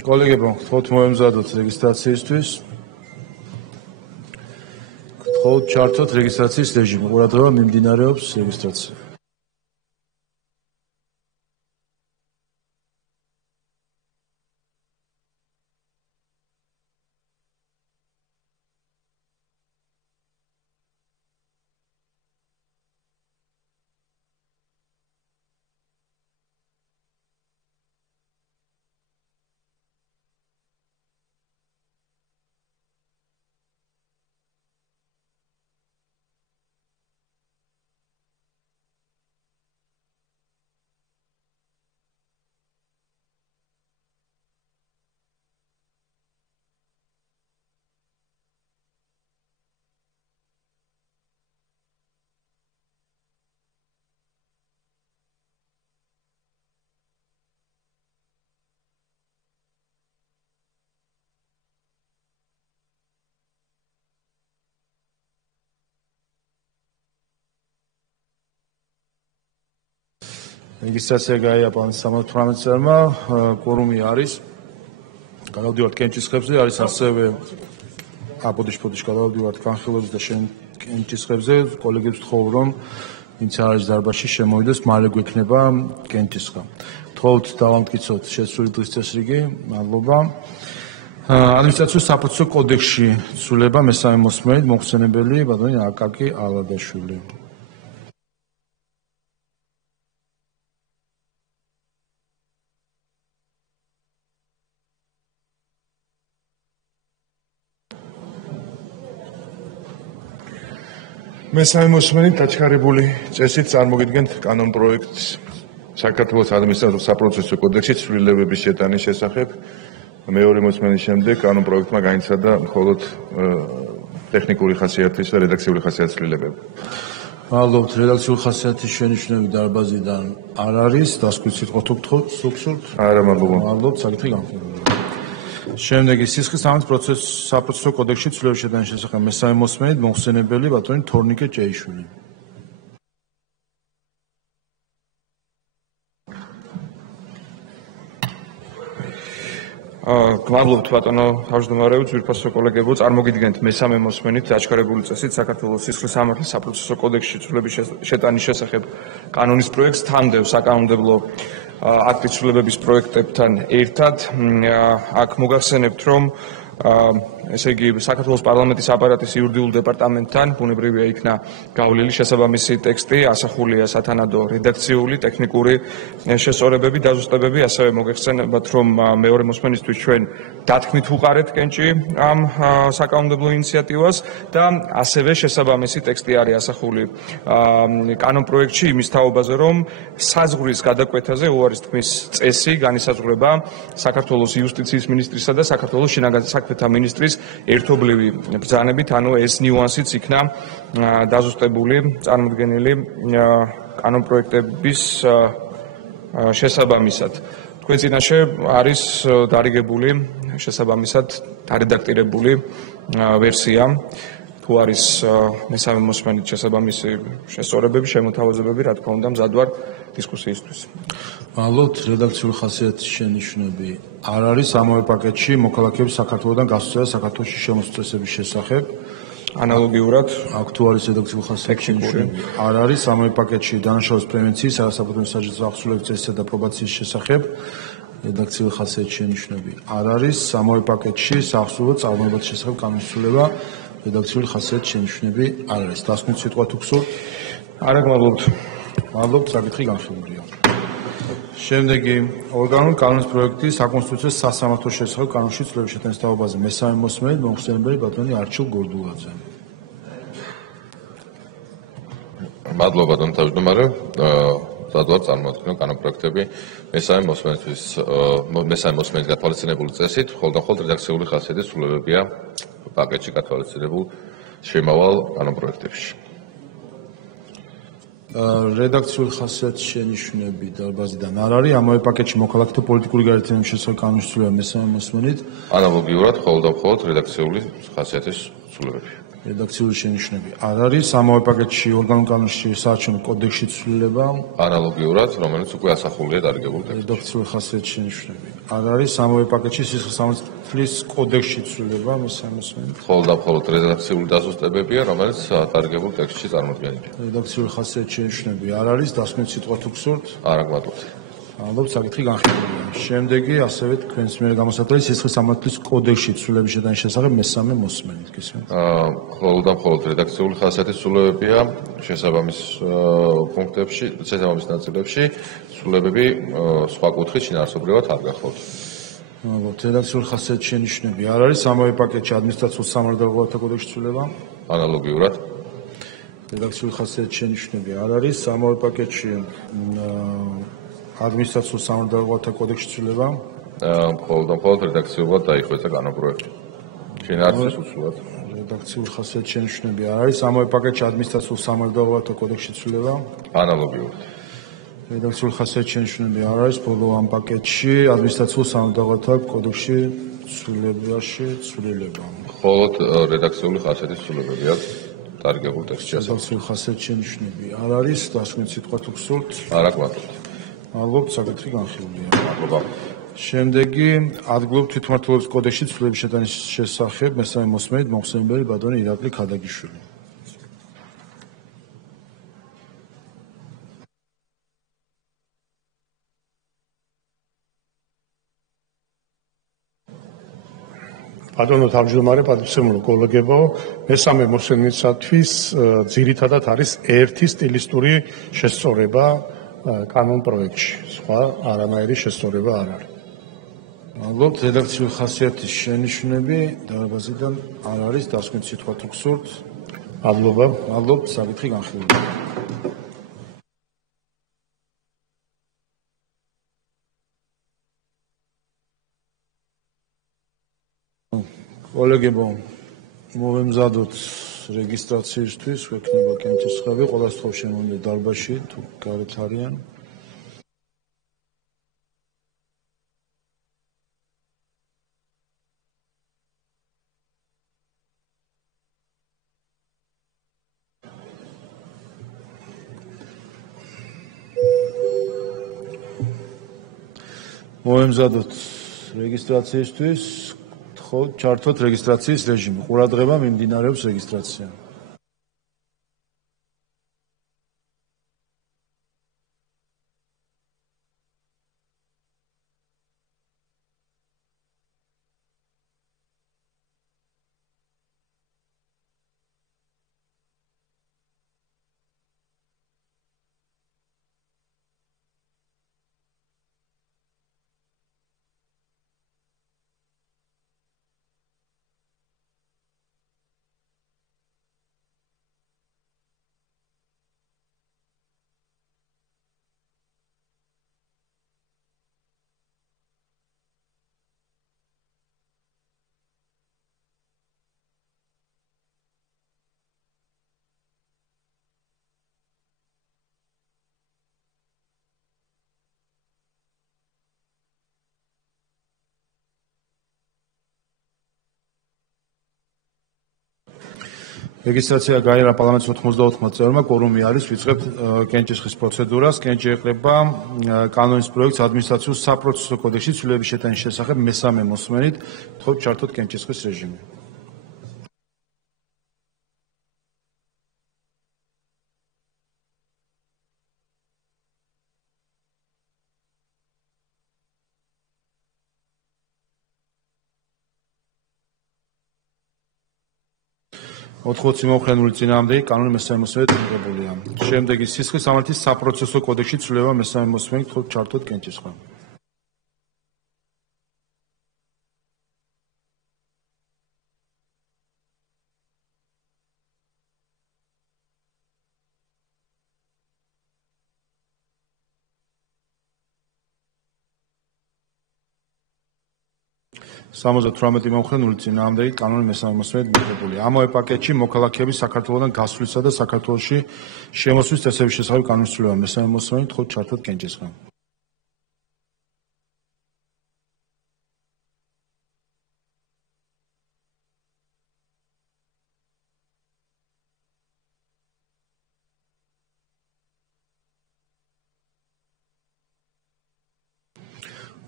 კოლეგებო, გთხოვთ მოემზადოთ რეგისტრაციისთვის. გთხოვთ ჩართოთ რეგისტრაციის რეჟიმი. ყურადღება მიმდინარეობს რეგისტრაცია. რეგისტრაცია გაიაფანა 78 წელმა, კვორუმი არის. გადავდივართ კენჭისყრებზე, არის ასევე აპოდიშ-პოდიშ გადავდივართ განხილვებზე და კენჭისყრებზე. კოლეგებს ვთხოვ, რომ ვინც არის დარბაზში შემოვიდეს, მალე გვექნება კენჭისყრა. ვთხოვთ დავამტკიცოთ შესული დღის წესრიგი. მადლობა. ადმინისტრაციულ საფრთხო კოდექსში ცვლილება მესამე მოსმენით მოხსენებელი ბატონი აკაკი ალადაშვილი. მესამე მოსმენით დაჩქარებული წესით წარმოგიდგენთ კანონპროექტს საქართველოს ადმინისტრაციულ საპროცესო კოდექსში ცვლილებების შეტანის შესახებ. მეორე მოსმენის შემდეგ კანონპროექტმა განიცადა მხოლოდ ტექნიკური ხასიათის და რედაქციული ხასიათის ცვლილებები. მადლობთ. რედაქციული ხასიათის შენიშვნები დარბაზიდან არ არის. დასკვით სიტყვა თუ გსურთ? არა, მადლობა. მადლობთ. საკითხი განხილულია. შემდეგი სისხლის სამართლის საპროცესო კოდექსში ცვლილების შეტანის შესახებ მესამე მოსმენით მოხსენებელი ბატონი თორნიკე ჭეიშვილი. გმადლობთ ბატონო თავმჯდომარეო, ძვირფასო კოლეგებო, წარმოგიდგენთ მესამე მოსმენით დაჩქარებული წესით საქართველოს სისხლის სამართლის საპროცესო კოდექსში ცვლილების შეტანის შესახებ კანონის პროექტს თანდევს საკანონმდებლო აქტის ცვლილებების პროექტებთან ერთად. აქ მოგახსენებთ, რომ ესე იგი საქართველოს პარლამენტის აპარატის იურიდიულ დეპარტამენტთან ბუნებრივია იქნა გავლილი შესაბამისი ტექსტი, ასახულია სათანადო რედაქციული, ტექნიკური შესწორებები, დაზუსტებები, ასევე მოგეხსენებათ, რომ მეორე მოსმენისთვის ჩვენ დათქმით ვუყარეთ კენჭი ამ საკანონმდებლო ინიციატივას და ასევე შესაბამისი ტექსტი არის ასახული კანონპროექტში იმის თაობაზე, რომ საზღვრის გადაკვეთაზე უარის თქმის წესი განისაზღვრება საქართველოს იუსტიციის მინისტრისა და საქართველოს შინაგან საქმეთა მინისტრის ერთობლივი ბრძანებით, ანუ ეს ნიუანსიც იქნა დაზუსტებული, წარმოდგენილი კანონპროექტების შესაბამისად. თქვენ წინაშე არის დარიგებული შესაბამისად დარედაქტირებული ვერსია. თუ არის მესამე მოსმენით შესაბამისი შესწორებები, შემოთავაზებები, რა თქმა უნდა, მზად ვარ დისკუსიისთვის. მადლობთ. რედაქციული ხასიათის შენიშვნები არ არის. ამავე პაკეტში მოქალაქეების საქართველოსდან გასვლისა და საქართველოში შემოსვლის წესების შესახებ ანალოგიურად აქ თუ არის რედაქციული ხასიათის შენიშვნები არ არის. ამავე პაკეტში დანაშაულის პრევენციის, არასაფრთხო საჯარო აღსრულების წესისა და პრობაციის შესახებ რედაქციული ხასიათის შენიშვნები არ არის. ამავე პაკეტში საახსოვრო წარმოებათა შესახებ კანონისწულება რედაქციული ხასიათის შენიშვნები არ არის. დასკვნით სიტყვა თუ გსურთ? არა, გმადლობთ. მადლობთ. საკითხი განხილულია. შემდეგი ორგანული კანონის პროექტი საკონსტიტუციო სასამართლოს შესახებ კანონში ცვლილების შეტანის თაობაზე მესამე მოსმენით მოხსენებელი ბატონი არჩილ გორდულაძე. მადლობა ბატონო თავმჯდომარე. სადღაც წარმოადგინო კანონპროექტები მესამე მოსმენის გათვალისწინებული წესით, მხოლოდ რედაქციული ხასიათის ცვლილებებია პაკეტში გათვალისწინებულ შემავალ კანონპროექტებში. რედაქციული ხასიათის შენიშვნები დარბაზიდან არ არის. ამავე პაკეტში მოქალაქეთა პოლიტიკური გაერთიანების შესახებ კანონის ცვლილება მესამე მოსმენით ანალოგიურად მხოლოდ რედაქციული ხასიათის ცვლილებები. რედაქციული შენიშვნები არ არის. ამავე პაკეტში ორგანულ კანონში საარჩევნო კოდექსში ცვლილება ანალოგიურად, რომელიც უკვე ასახულია დარიგებულ ტექსტში. რედაქციული ხასიათის შენიშვნები არ არის ამავე პაკეტში სისხლისამართლის კოდექსში ცვლილება მესამე მოსმენით. მხოლოდ და მხოლოდ რედაქციული დაზუსტებებია, რომელიც დარგებულ ტექსტში წარმოდგენილია. რედაქციული ხასიათის შენიშვნები არ არის, დასკვნის სიტყვა თუ გსურთ? არა გვატყობთ. ალბათ საკითხი განხილულია. შემდეგი ასევე თქვენს მიერ გამოსათვლელი სისხლისამართლის კოდექსში ცვლილების შეტანის შესახებ მესამე მოსმენით. გისმენთ? მხოლოდ და მხოლოდ რედაქციული ხასიათის ცვლილებებია შესაბამის პუნქტებში, შესაბამის ნაწილებში, ცვლილებები სხვა კუთხით შინაარსობრივად არ გახლავთ. ალბათ რედაქციული ხასიათის შენიშვნები არ არის, ამავე პაკეტში ადმინისტრაციულ სამართლებრივათა კოდექსში ცვლილება. ანალოგიურად რედაქციული ხასიათის შენიშვნები არ არის, ამავე პაკეტში ადმინისტრაციულ სამართლებრივათა კოდექსში ცვლილება. მხოლოდ და მხოლოდ რედაქციულად დაიხვეწა კანონპროექტი. შინაარსის უცვლელად. რედაქციული ხასიათის შენიშვნები არ არის, ამავე პაკეტში ადმინისტრაციულ სამართლებრივათა კოდექსში ცვლილება. ანალოგიურად. რედაქციული ხასიათის შენიშვნები არ არის, ბოლო ამ პაკეტში ადმინისტრაციულ სამართლებრივათა კოდექსში ცვლილება. მხოლოდ რედაქციული ხასიათის ცვლილებებია დარგებულ ტექსტში. რედაქციული ხასიათის შენიშვნები არ არის, დასკვნის სიტყვა თუ გსურთ? არა გვატყობთ. ალბათ საკითხი განხილულია. მადლობა. შემდეგი ადგილობრივ თვითმმართველობის კოდექსში ცვლილების შეტანის შესახებ მესამე მოსმენით მოხსენებელი ბატონი ირაკლი ქადაგიშვილი. ბატონო თავმჯდომარე, პატივისცემულო კოლეგებო, მესამე მოსმენისათვის ძირითადად არის ერთი სტილისტური შესწორება კანონპროექტში. სხვა არანაირი შესწორება არ არის. ალბათ რედაქციული ხასიათის შენიშვნები დარბაზიდან არ არის, დასკვნის სიტყვა თუ გსურთ? მადლობა. ალბათ საკითხი განხილულია. კოლეგებო, მოვემზადოთ რეგისტრაციისთვის, გვექნება კენჭისყრები, ყველასთვის შემოვიდეთ დარბაზში, თუ გარეთ არიან. მოვემზადოთ რეგისტრაციისთვის, ჩართოთ რეგისტრაციის რეჟიმი. ყურადღება მიმდინარეობს რეგისტრაცია. რეგისტრაცია გაიარა პარლამენტის 84 წევრმა, კვორუმი არის, ვიწყებთ კენჭისყრის პროცედურას. კენჭი ეყრება კანონის პროექტს ადმინისტრაციულ საპროცესო კოდექსში ცვლილების შეტანის შესახებ მესამე მოსმენით. გთხოვთ ჩართოთ კენჭისყრის რეჟიმი. ოთხ-20 მომხრენული წინააღმდეგი კანონი მესამე მოსმენით მიღებულია. შემდეგი სისხლისამართლის საპროცესო კოდექსში ცვლილება მესამე მოსმენით. გთხოვთ ჩართოთ კენჭისყრა. სამოცდ 18 მომხრენული წინააღმდეგი კანონი მესამე მოსმენით მიღებულია. ამავე პაკეტში მოქალაქეების საქართველოსთან გასვლისა და საქართველოში შემოსვლის წესების შესახებ კანონის ცვლილება მესამე მოსმენით. გთხოვთ ჩართოთ კენჭისყრა.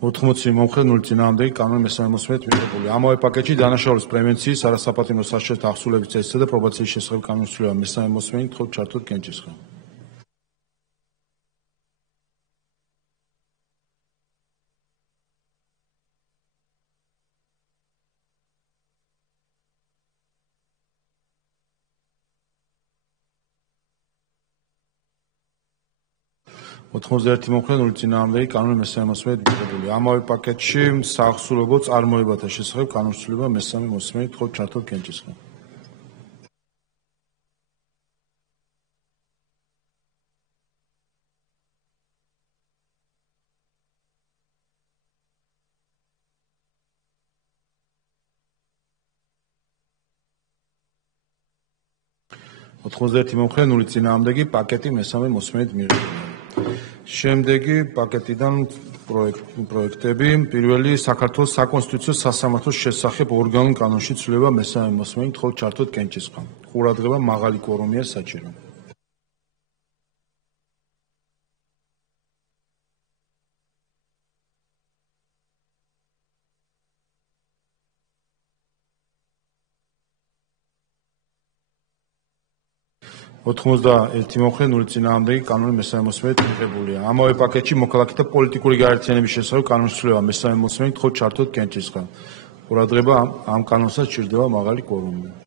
80 მომხრე 0 წინააღმდეგი კანონი მესამე მოსმენით მიღებული. ამავე პაკეტში დანაშაულის პრევენციის, არასაპატიმრო საშუალებით აღსრულების წესისა და პრობაციის შესახებ კანონის ცვლილება მესამე მოსმენით თხოვთ ჩართოთ კენჭისყრა. ოთხმოცდაერთი მომხრე 0 წინააღმდეგი კანონი მესამე მოსმენით მიღებული. ამავე პაკეტში საახსრულებო წარმოებათა შესახებ კანონის ცვლილება მესამე მოსმენით თხოვთ ჩართოთ კენჭისყრა. ოთხმოცდაერთი მომხრე 0 წინააღმდეგი პაკეტი მესამე მოსმენით მიღებული. შემდეგი პაკეტიდან პროექტები. პირველი საქართველოს საკონსტიტუციო სასამართლოს შესახებ ორგანულ კანონში ცვლილება მესამე მოსმენით თხოვთ ჩართოთ კენჭისყრა. ყურადღება მაღალი კვორუმია საჭირო. ოთხმოცდაერთი მომხრე 0 წინააღმდეგი კანონი მესამე მოსმენით მიღებულია. ამავე პაკეტში მოქალაქეთა პოლიტიკური გაერთიანების შესახებ კანონის ცვლილება მესამე მოსმენით თხოვთ ჩართოთ კენჭისყრა. ყურადღება ამ კანონსაც სჭირდება მაღალი კვორუმი.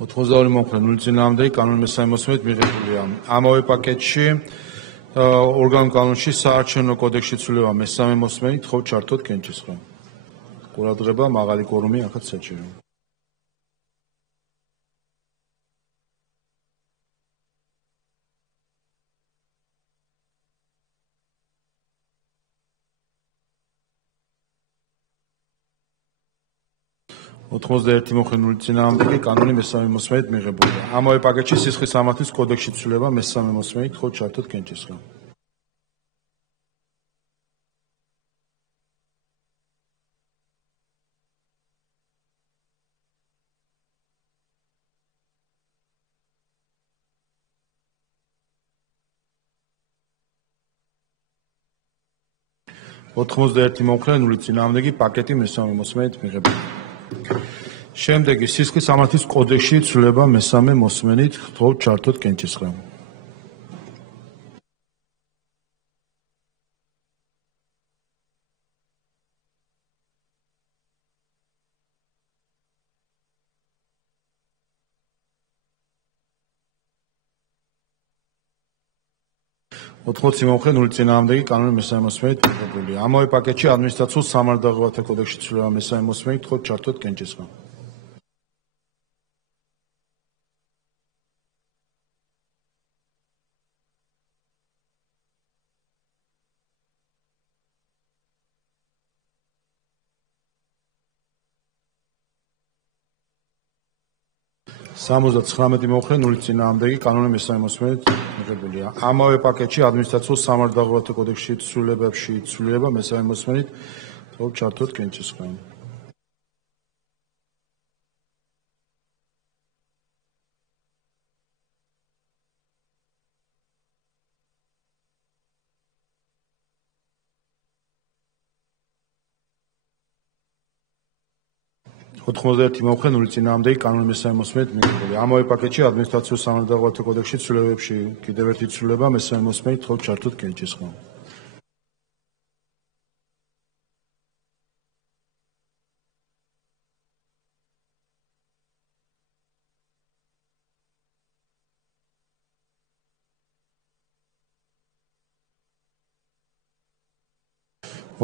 ოთხმოცდაორი მომხრე 0 წინააღმდეგი კანონი მესამე მოსმენით მიღებულია. ამავე პაკეტში ორგანულ კანონში საარჩევნო კოდექსში ცვლილება მესამე მოსმენით თხოვთ ჩართოთ კენჭისყრა. ყურადღება მაღალი კვორუმი აქაც საჭირო. ოთხმოცდაერთი მომხრე 0 წინააღმდეგი კანონი მესამე მოსმენით მიღებულია. ამავე პაკეტში სისხლის სამართლის კოდექსში ცვლილება მესამე მოსმენით თხოვთ ჩართოთ კენჭისყრა. ოთხმოცდაერთი მომხრე 0 წინააღმდეგი პაკეტი მესამე მოსმენით მიღებული. შემდეგი სისხლის სამართლის კოდექსში ცვლილება მესამე მოსმენით თხოვთ ჩართოთ კენჭისყრა. ოთხმოცი მომხრე 0 წინააღმდეგი კანონი მესამე მოსმენით მიღებული. ამავე პაკეტში ადმინისტრაციულ სამართალდაღოვანთა კოდექსში ცვლილება მესამე მოსმენით თხოვთ ჩართოთ კენჭისყრა. სამოცდათხრამეტი მომხრე 0 წინააღმდეგი კანონი მესამე მოსმენით მიღებულია. ამავე პაკეტში ადმინისტრაციულ სამართალდაღოვანთა კოდექსში ცვლილება მესამე მოსმენით თხოვთ ჩართოთ კენჭისყრა. ოთხმოცდაერთი მომხრე 0 წინააღმდეგი კანონი მესამე მოსმენით მიღებული. ამავე პაკეტში ადმინისტრაციულ სამართალდაღოვანთა კოდექსში ცვლილებებში კიდევ ერთი ცვლილება მესამე მოსმენით თხოვთ ჩართოთ კენჭისყრა.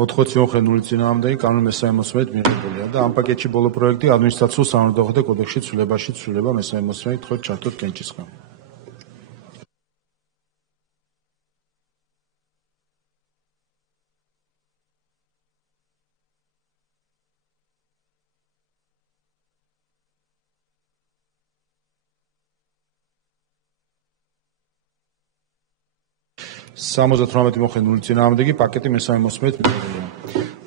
ოთხმოცი მომხრე 0 წინააღმდეგი კანონი მესამე მოსმენით მიღებულია და ამ პაკეტში ბოლო პროექტი ადმინისტრაციულ სამართალდაღოვანთა კოდექსში ცვლილებაში ცვლილება მესამე მოსმენით თხოვთ ჩართოთ კენჭისყრა. სამოცდათვრამეტი მომხრე 0 წინააღმდეგი პაკეტი მესამე მოსმენით მიღებულია.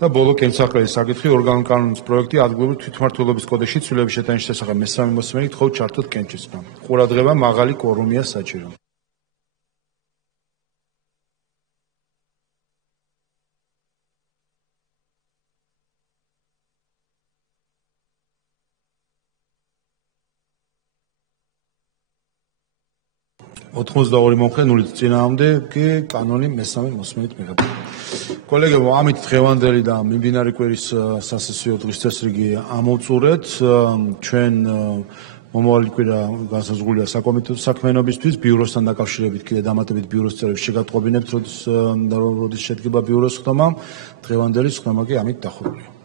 და ბოლო კენცაყრელის საკითხი ორგანული კანონის პროექტი ადგილობრივი თვითმმართველობის კოდექსში ცვლილების შეტანის შესახებ მესამე მოსმენით თხოვთ ჩართოთ კენჭისყრა. ყურადღება მაღალი კვორუმია საჭირო. ოთხმოცდაორი მომხრე 0 წინააღმდეგ კი კანონი მესამე მოსმენით მიღება. კოლეგებო, ამით დღევანდელი და მიმდინარე კვირის სასესიო დღის წესრიგი ამოვწურეთ. ჩვენ მომავალი კვირა განსაზღვრულია საკომიტეტო საქმიანობისთვის, ბიუროსთან დაკავშირებით კიდე დამატებით ბიუროს წევრებს შეგატყობინებთ, როდის შედგება ბიუროს ხდომა. დღევანდელი ხდომა კი ამით დახურულია.